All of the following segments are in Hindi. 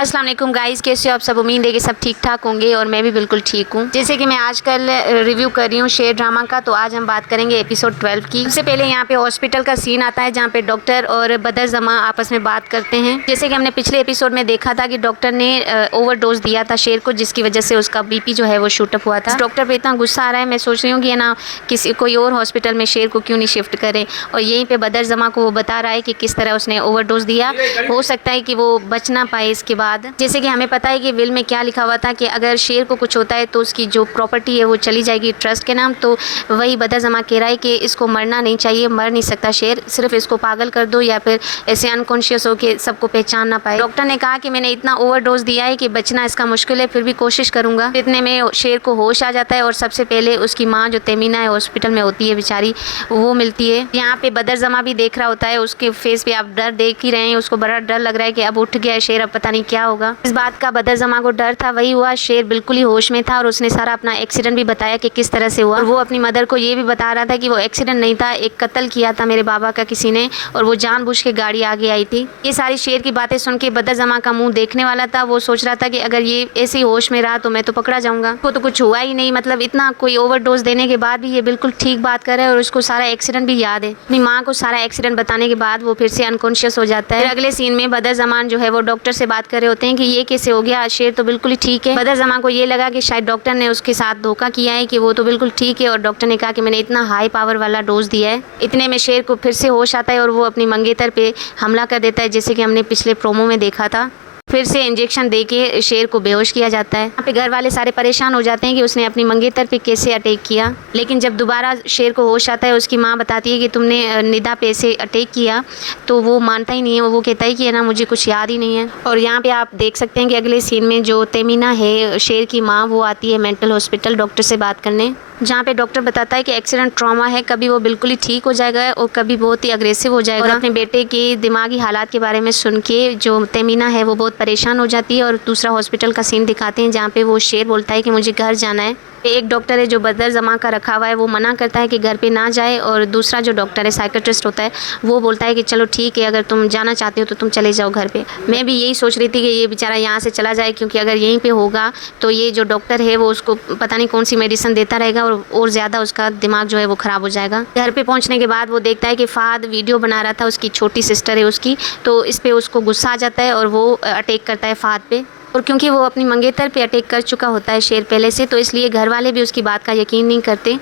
अस्सलाम वालेकुम गाइस, कैसे हो आप सब। उम्मीद है कि सब ठीक ठाक होंगे और मैं भी बिल्कुल ठीक हूँ। जैसे कि मैं आजकल रिव्यू कर रही हूँ शेर ड्रामा का, तो आज हम बात करेंगे एपिसोड 12 की। सबसे पहले यहाँ पे हॉस्पिटल का सीन आता है जहाँ पे डॉक्टर और बदर जमा आपस में बात करते हैं। जैसे कि हमने पिछले एपिसोड में देखा था कि डॉक्टर ने ओवरडोज दिया था शेर को, जिसकी वजह से उसका बीपी जो है वो शूट अप हुआ था। डॉक्टर पे इतना गुस्सा आ रहा है, मैं सोच रही हूँ कि ना किसी कोई और हॉस्पिटल में शेर को क्यों नहीं शिफ्ट करें। और यहीं पे बदर जमा को वो बता रहा है कि किस तरह उसने ओवरडोज दिया, हो सकता है कि वो बच ना पाए इसके बाद। जैसे कि हमें पता है कि विल में क्या लिखा हुआ था कि अगर शेर को कुछ होता है तो उसकी जो प्रॉपर्टी है वो चली जाएगी ट्रस्ट के नाम। तो वही बदर जमा कह रहा है कि इसको मरना नहीं चाहिए, मर नहीं सकता शेर, सिर्फ इसको पागल कर दो या फिर ऐसे अनकॉन्शियस हो के सबको पहचान ना पाए। डॉक्टर ने कहा कि मैंने इतना ओवरडोज दिया है कि बचना इसका मुश्किल है, फिर भी कोशिश करूंगा। इतने में शेर को होश आ जाता है और सबसे पहले उसकी माँ जो तेमीना है हॉस्पिटल में होती है बेचारी, वो मिलती है। यहाँ पे बदर जमा भी देख रहा होता है, उसके फेस पे आप डर देख ही रहे हैं, उसको बड़ा डर लग रहा है कि अब उठ गया है शेर, अब पता नहीं क्या होगा। इस बात का बदर जमा को डर था, वही हुआ, शेर बिल्कुल ही होश में था और उसने सारा अपना एक्सीडेंट भी बताया कि किस तरह से हुआ। और वो अपनी मदर को ये भी बता रहा था कि वो एक्सीडेंट नहीं था, एक कत्ल किया था मेरे बाबा का किसी ने और वो जानबूझ के गाड़ी आगे आई थी। ये सारी शेर की बातें सुन के बदर जमा का मुंह देखने वाला था। वो सोच रहा था कि अगर ये ऐसे ही होश में रहा तो मैं तो पकड़ा जाऊंगा। वो तो कुछ हुआ ही नहीं, मतलब इतना कोई ओवरडोज देने के बाद भी ये बिल्कुल ठीक बात कर रहा है और उसको सारा एक्सीडेंट भी याद है। अपनी माँ को सारा एक्सीडेंट बताने के बाद वो फिर से अनकॉन्शियस हो जाता है। अगले सीन में बदर जमान जो है वो डॉक्टर से बात कर रहे होते हैं कि ये कैसे हो गया, शेर तो बिल्कुल ही ठीक है। बदर जमा को ये लगा कि शायद डॉक्टर ने उसके साथ धोखा किया है कि वो तो बिल्कुल ठीक है, और डॉक्टर ने कहा कि मैंने इतना हाई पावर वाला डोज दिया है। इतने में शेर को फिर से होश आता है और वो अपनी मंगेतर पे हमला कर देता है, जैसे कि हमने पिछले प्रोमो में देखा था। फिर से इंजेक्शन देके शेर को बेहोश किया जाता है। यहाँ पे घर वाले सारे परेशान हो जाते हैं कि उसने अपनी मंगेतर पे कैसे अटैक किया। लेकिन जब दोबारा शेर को होश आता है, उसकी माँ बताती है कि तुमने निदा पे से अटैक किया, तो वो मानता ही नहीं है। वो कहता है कि ना मुझे कुछ याद ही नहीं है। और यहाँ पे आप देख सकते हैं कि अगले सीन में जो तेमीना है शेर की माँ, वो आती है मेंटल हॉस्पिटल डॉक्टर से बात करने, जहाँ पे डॉक्टर बताता है कि एक्सीडेंट ट्रॉमा है, कभी वो बिल्कुल ही ठीक हो जाएगा और कभी बहुत ही अग्रेसिव हो जाएगा। और अपने बेटे के दिमागी हालात के बारे में सुन के जो तेमीना है वो बहुत परेशान हो जाती है। और दूसरा हॉस्पिटल का सीन दिखाते हैं जहाँ पे वो शेर बोलता है कि मुझे घर जाना है। एक डॉक्टर है जो बदर जमा का रखा हुआ है, वो मना करता है कि घर पे ना जाए, और दूसरा जो डॉक्टर है साइकेट्रिस्ट होता है वो बोलता है कि चलो ठीक है, अगर तुम जाना चाहते हो तो तुम चले जाओ घर पे। मैं भी यही सोच रही थी कि ये बेचारा यहाँ से चला जाए, क्योंकि अगर यहीं पे होगा तो ये जो डॉक्टर है वो उसको पता नहीं कौन सी मेडिसिन देता रहेगा और ज़्यादा उसका दिमाग जो है वो ख़राब हो जाएगा। घर पे पहुँचने के बाद वो देखता है कि फ़ाद वीडियो बना रहा था, उसकी छोटी सिस्टर है उसकी, तो इस पर उसको गुस्सा आ जाता है और वो अटैक करता है फ़ाद पे। और क्योंकि वो अपनी मंगेतर पे अटैक कर चुका होता है शेर पहले से, तो इसलिए घर वाले भी उसकी बात का यकीन नहीं करते।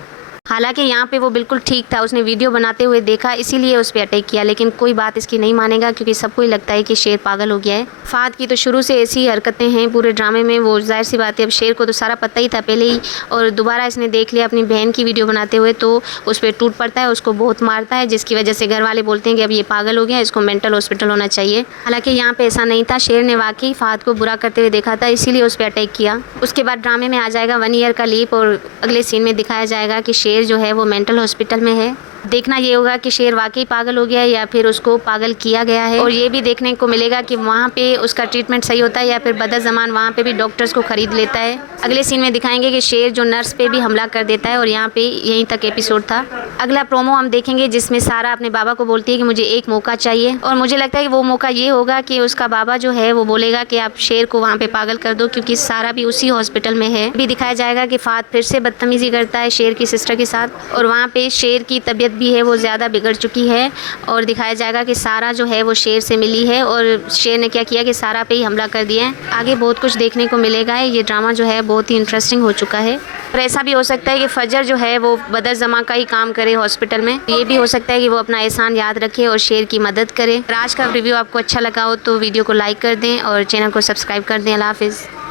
हालांकि यहाँ पे वो बिल्कुल ठीक था, उसने वीडियो बनाते हुए देखा इसीलिए उस पर अटैक किया, लेकिन कोई बात इसकी नहीं मानेगा क्योंकि सबको ही लगता है कि शेर पागल हो गया है। फ़ाद की तो शुरू से ऐसी हरकतें हैं पूरे ड्रामे में, वो जाहिर सी बात है, अब शेर को तो सारा पता ही था पहले ही, और दोबारा इसने देख लिया अपनी बहन की वीडियो बनाते हुए, तो उस पर टूट पड़ता है, उसको बहुत मारता है, जिसकी वजह से घर वाले बोलते हैं कि अब ये पागल हो गया, इसको मेंटल हॉस्पिटल होना चाहिए। हालांकि यहाँ पे ऐसा नहीं था, शेर ने वाकई फ़ाद को बुरा करते हुए देखा था, इसीलिए उस पर अटैक किया। उसके बाद ड्रामे में आ जाएगा 1 ईयर का लीप और अगले सीन में दिखाया जाएगा कि शेर जो है वो मेंटल हॉस्पिटल में है। देखना ये होगा कि शेर वाकई पागल हो गया है या फिर उसको पागल किया गया है, और ये भी देखने को मिलेगा कि वहाँ पे उसका ट्रीटमेंट सही होता है या फिर बदर जमान वहाँ पे भी डॉक्टर्स को खरीद लेता है। अगले सीन में दिखाएंगे कि शेर जो नर्स पे भी हमला कर देता है, और यहाँ पे यहीं तक एपिसोड था। अगला प्रोमो हम देखेंगे जिसमें सारा अपने बाबा को बोलती है कि मुझे एक मौका चाहिए, और मुझे लगता है कि वो मौका ये होगा कि उसका बाबा जो है वो बोलेगा कि आप शेर को वहाँ पे पागल कर दो, क्योंकि सारा भी उसी हॉस्पिटल में है। भी दिखाया जाएगा कि फ़ाद फिर से बदतमीजी करता है शेर की सिस्टर के साथ, और वहाँ पे शेर की तबीयत भी है वो ज़्यादा बिगड़ चुकी है, और दिखाया जाएगा कि सारा जो है वो शेर से मिली है और शेर ने क्या किया कि सारा पे ही हमला कर दिया है। आगे बहुत कुछ देखने को मिलेगा, ये ड्रामा जो है बहुत ही इंटरेस्टिंग हो चुका है। और ऐसा भी हो सकता है कि फजर जो है वो बदर जमा का ही काम करे हॉस्पिटल में, ये भी हो सकता है कि वो अपना एहसान याद रखे और शेर की मदद करे। आज का रिव्यू आपको अच्छा लगा हो तो वीडियो को लाइक कर दें और चैनल को सब्सक्राइब कर दें। अल्लाह हाफिज़।